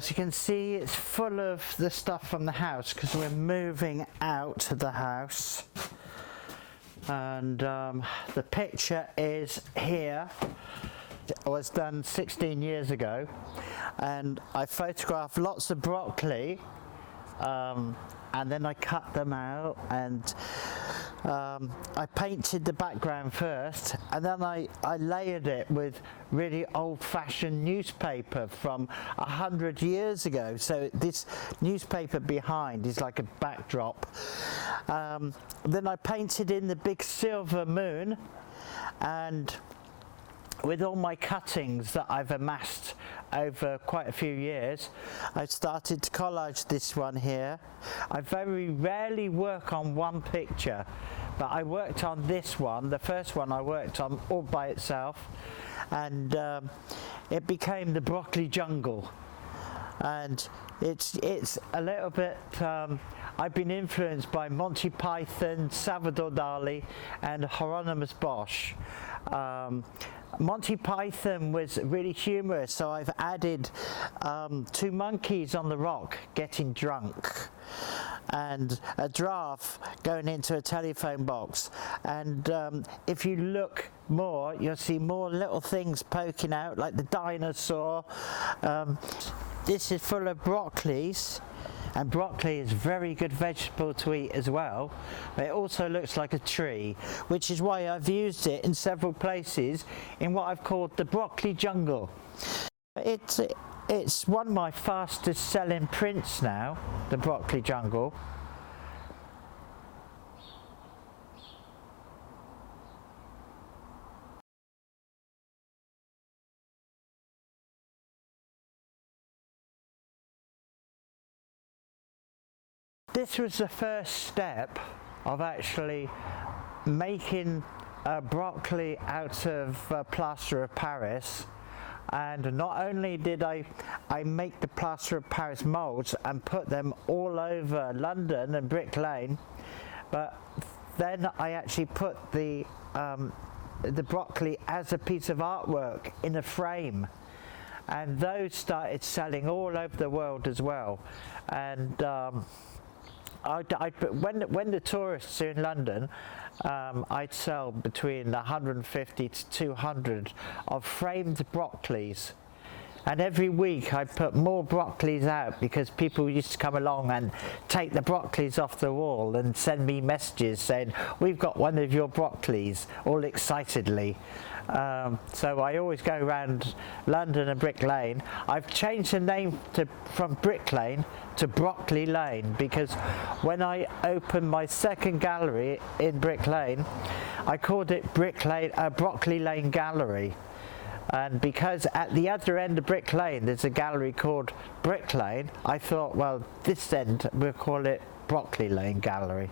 As you can see, it's full of the stuff from the house because we're moving out of the house. And the picture is here. It was done 16 years ago, and I photographed lots of broccoli, and then I cut them out, and I painted the background first, and then I layered it with really old-fashioned newspaper from 100 years ago. So this newspaper behind is like a backdrop. Then I painted in the big silver moon, and with all my cuttings that I've amassed over quite a few years, I started to collage this one here. I very rarely work on one picture, but I worked on this one, the first one I worked on all by itself, and it became the Broccoli Jungle. And it's a little bit, I've been influenced by Monty Python, Salvador Dali and Hieronymus Bosch. Monty Python was really humorous, so I've added two monkeys on the rock getting drunk, and a giraffe going into a telephone box. And if you look more, you'll see more little things poking out, like the dinosaur. This is full of broccolis, and broccoli is a very good vegetable to eat as well, but it also looks like a tree, which is why I've used it in several places in what I've called the Broccoli Jungle. It's one of my fastest selling prints now, the Broccoli Jungle. This was the first step of actually making broccoli out of plaster of Paris. And not only did I make the plaster of Paris molds and put them all over London and Brick Lane, but then I actually put the broccoli as a piece of artwork in a frame, and those started selling all over the world as well. And when the tourists are in London, I'd sell between 150 to 200 of framed broccolis, and every week I'd put more broccolis out because people used to come along and take the broccolis off the wall and send me messages saying, "We've got one of your broccolis," all excitedly. So I always go around London and Brick Lane. I've changed the name from Brick Lane to Broccoli Lane because when I opened my second gallery in Brick Lane, I called it Broccoli Lane Gallery. And because at the other end of Brick Lane there's a gallery called Brick Lane, I thought, well, this end we'll call it Broccoli Lane Gallery.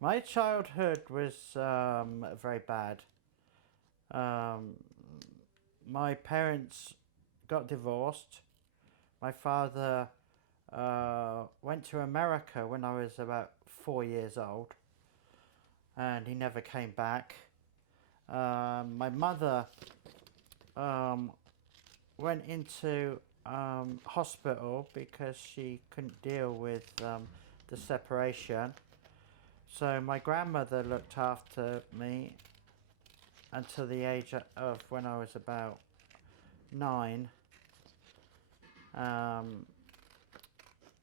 My childhood was very bad. My parents got divorced. My father went to America when I was about 4 years old, and he never came back. My mother went into hospital because she couldn't deal with the separation. So my grandmother looked after me until the age of when I was about 9.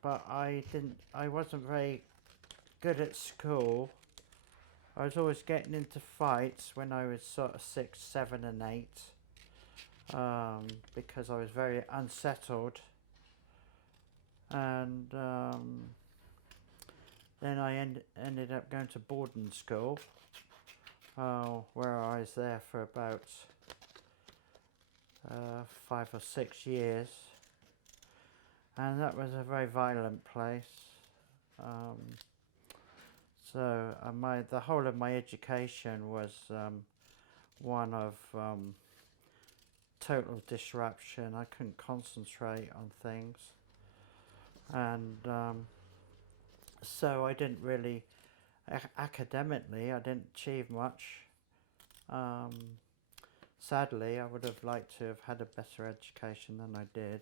But I wasn't very good at school. I was always getting into fights when I was sort of 6, 7 and 8, because I was very unsettled. and then I ended up going to boarding school, where I was there for about 5 or 6 years, and that was a very violent place. So the whole of my education was one of total disruption. I couldn't concentrate on things, and so I didn't really, academically, I didn't achieve much. Sadly, I would have liked to have had a better education than I did,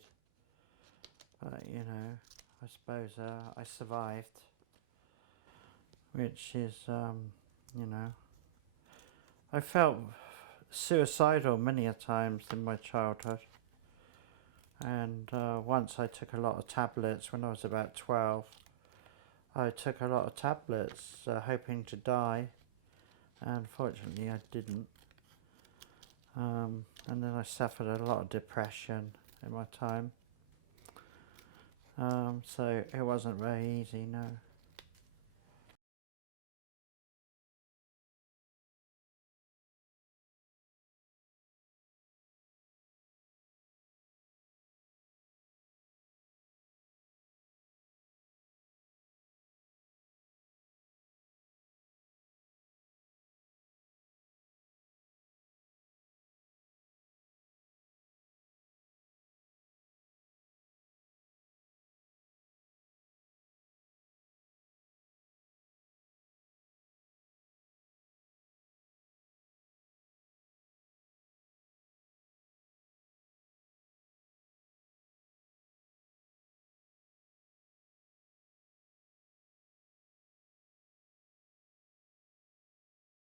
but you know, I suppose I survived, which is, you know, I felt suicidal many a times in my childhood, and once I took a lot of tablets when I was about 12. I took a lot of tablets hoping to die, and fortunately I didn't, and then I suffered a lot of depression in my time, so it wasn't very easy, no.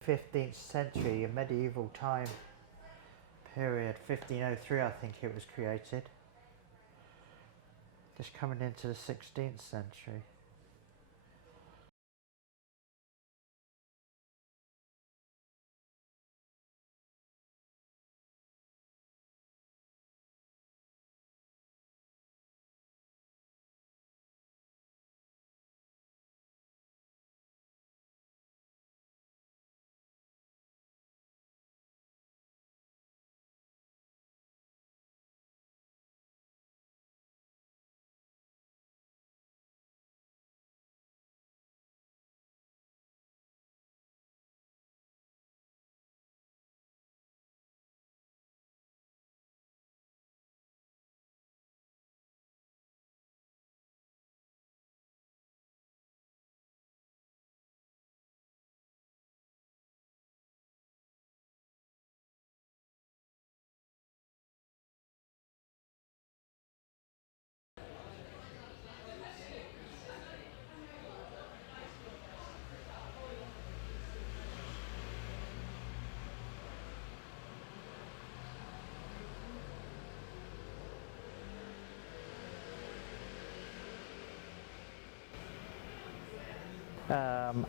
'15th century, a medieval time period, 1503 I think it was created, just coming into the 16th century.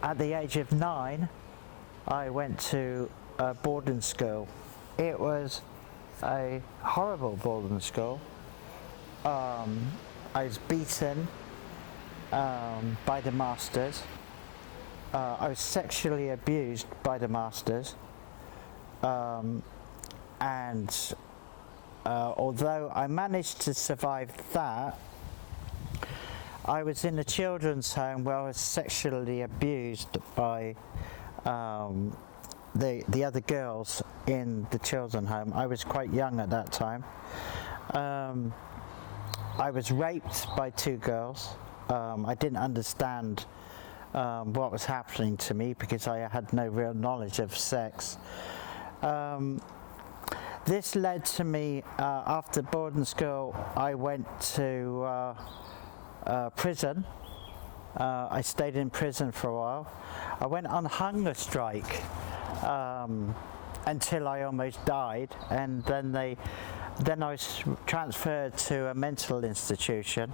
At the age of 9, I went to a boarding school. It was a horrible boarding school. I was beaten by the masters. I was sexually abused by the masters. And although I managed to survive that, I was in a children's home where I was sexually abused by the other girls in the children's home. I was quite young at that time. I was raped by 2 girls. I didn't understand what was happening to me because I had no real knowledge of sex. This led to me, after boarding school, I went to prison. I stayed in prison for a while. I went on hunger strike until I almost died, and then I was transferred to a mental institution.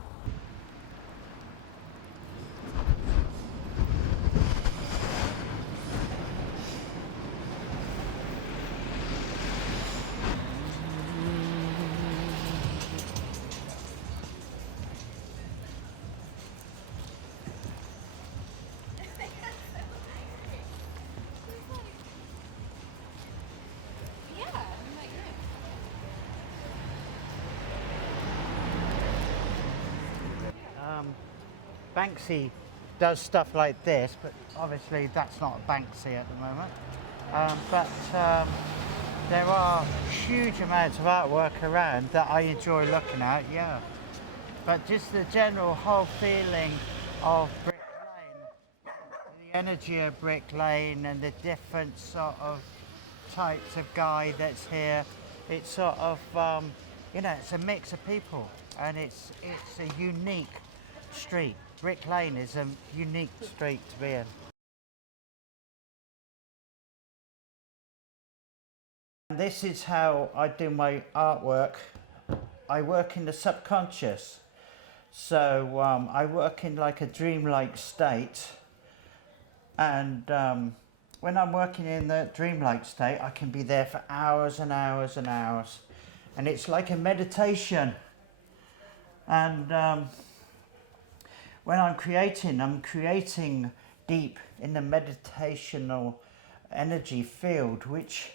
Banksy does stuff like this, but obviously that's not Banksy at the moment. There are huge amounts of artwork around that I enjoy looking at, yeah. But just the general whole feeling of Brick Lane, the energy of Brick Lane and the different sort of types of guy that's here, it's sort of, you know, it's a mix of people, and it's a unique street. Brick Lane is a unique street to be in. This is how I do my artwork. I work in the subconscious. So I work in like a dreamlike state, and when I'm working in the dreamlike state, I can be there for hours and hours and hours, and it's like a meditation. And when I'm creating deep in the meditational energy field, which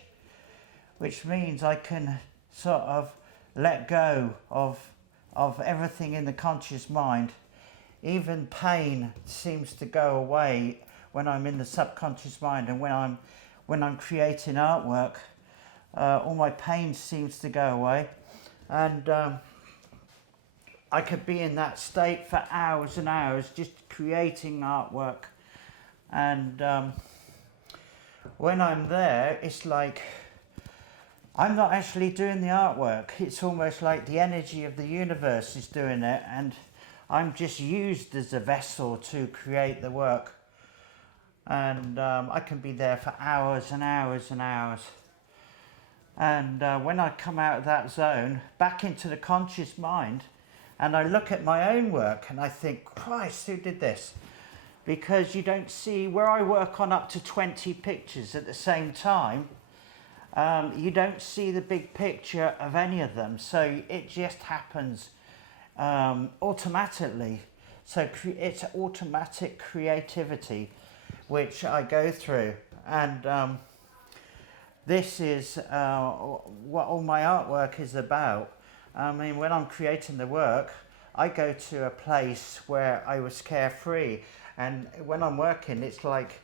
means I can sort of let go of everything in the conscious mind. Even pain seems to go away when I'm in the subconscious mind, and when I'm creating artwork, all my pain seems to go away, and I could be in that state for hours and hours just creating artwork. And when I'm there, it's like I'm not actually doing the artwork. It's almost like the energy of the universe is doing it, and I'm just used as a vessel to create the work. And I can be there for hours and hours and hours. And when I come out of that zone, back into the conscious mind, and I look at my own work and I think, Christ, who did this? Because you don't see, where I work on up to 20 pictures at the same time, you don't see the big picture of any of them. So it just happens automatically. So it's automatic creativity, which I go through. And this is what all my artwork is about. I mean, when I'm creating the work, I go to a place where I was carefree, and when I'm working, it's like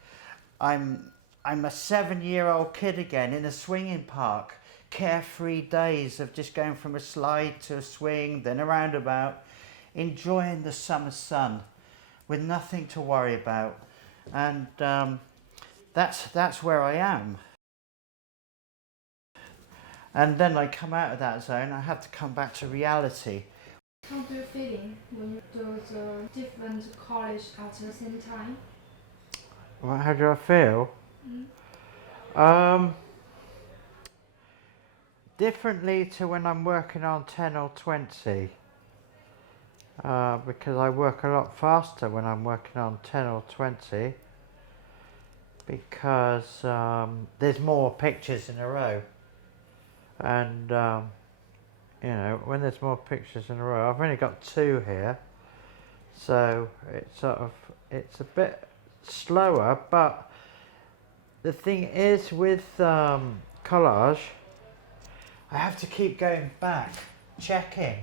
I'm a 7-year-old kid again in a swinging park. Carefree days of just going from a slide to a swing, then a roundabout, enjoying the summer sun with nothing to worry about, and that's where I am. And then I come out of that zone, I have to come back to reality. How do you feel when you do the different college at the same time? Well, how do I feel? Differently to when I'm working on 10 or 20, because I work a lot faster when I'm working on 10 or 20, because there's more pictures in a row. And you know, when there's more pictures in a row, I've only got 2 here, so it's a bit slower. But the thing is, with collage, I have to keep going back, checking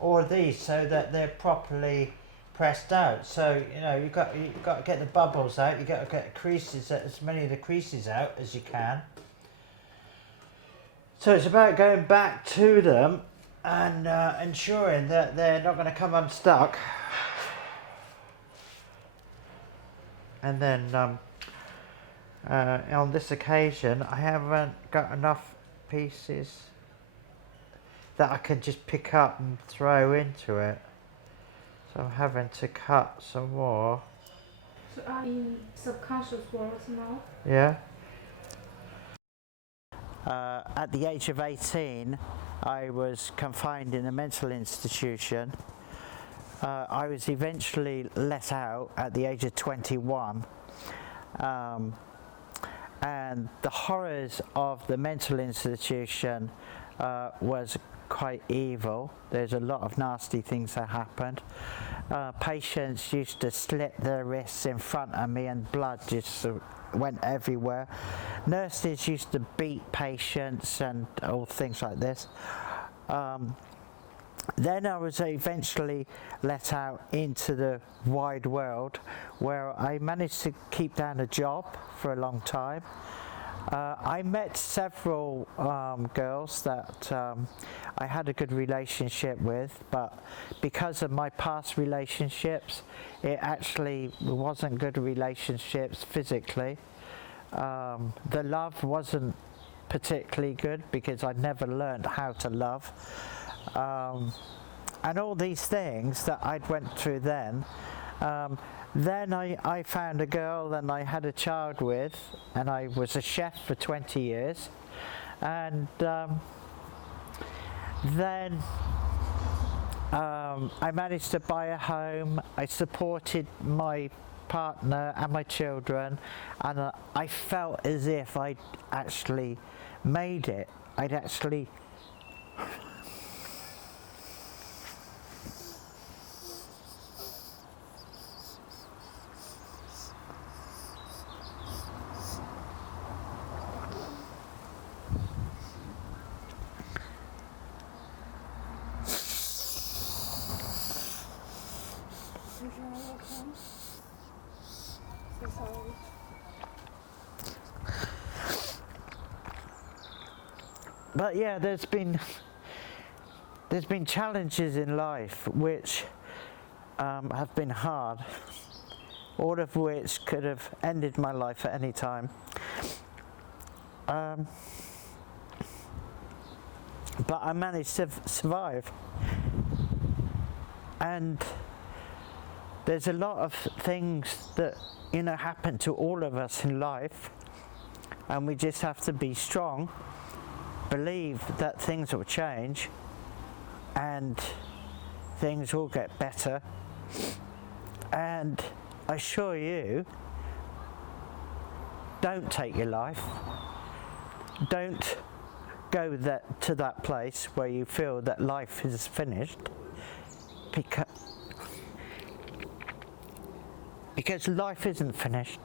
all of these so that they're properly pressed out. So you know, you've got to get the bubbles out, you've got to get the creases, as many of the creases out as you can. So it's about going back to them and ensuring that they're not going to come unstuck. And then on this occasion, I haven't got enough pieces that I can just pick up and throw into it. So I'm having to cut some more. So are you in subconscious world now? Yeah. At the age of 18, I was confined in a mental institution. I was eventually let out at the age of 21. And the horrors of the mental institution was quite evil. There's a lot of nasty things that happened. Patients used to slit their wrists in front of me and blood just went everywhere. Nurses used to beat patients and all things like this. then I was eventually let out into the wide world, where I managed to keep down a job for a long time. I met several girls that I had a good relationship with, but because of my past relationships, it actually wasn't good relationships physically. The love wasn't particularly good because I never learned how to love. And all these things that I'd went through then I found a girl and I had a child with, and I was a chef for 20 years. And then I managed to buy a home. I supported my partner and my children, and I felt as if I'd actually made it. I'd actually So sorry. But yeah, there's been challenges in life which have been hard, all of which could have ended my life at any time. But I managed to survive. And there's a lot of things that, you know, happen to all of us in life, and we just have to be strong, believe that things will change and things will get better. And I assure you, don't take your life. Don't go to that place where you feel that life is finished, because life isn't finished.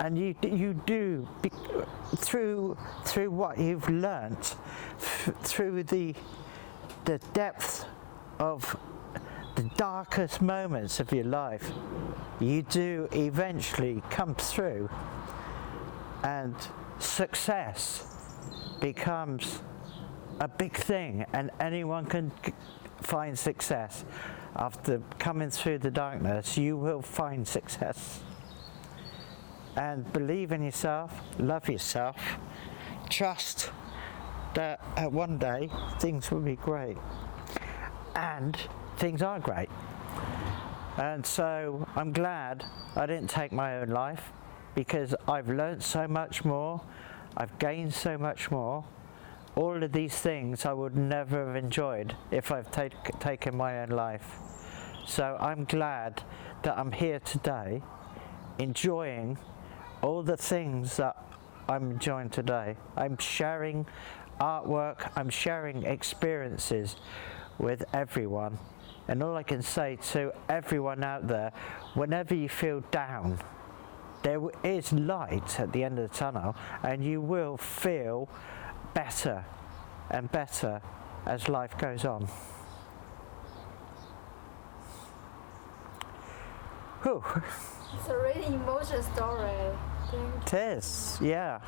And you do, through what you've learnt, through the depth of the darkest moments of your life, you do eventually come through, and success becomes a big thing, and anyone can find success. After coming through the darkness, you will find success. And believe in yourself, love yourself, trust that one day things will be great. And things are great. And so I'm glad I didn't take my own life, because I've learnt so much more, I've gained so much more. All of these things I would never have enjoyed if I've taken my own life. So I'm glad that I'm here today, enjoying all the things that I'm enjoying today. I'm sharing artwork, I'm sharing experiences with everyone. And all I can say to everyone out there, whenever you feel down, there is light at the end of the tunnel, and you will feel better and better as life goes on. Whew. It's a really emotional story. Thank you. It is, yeah.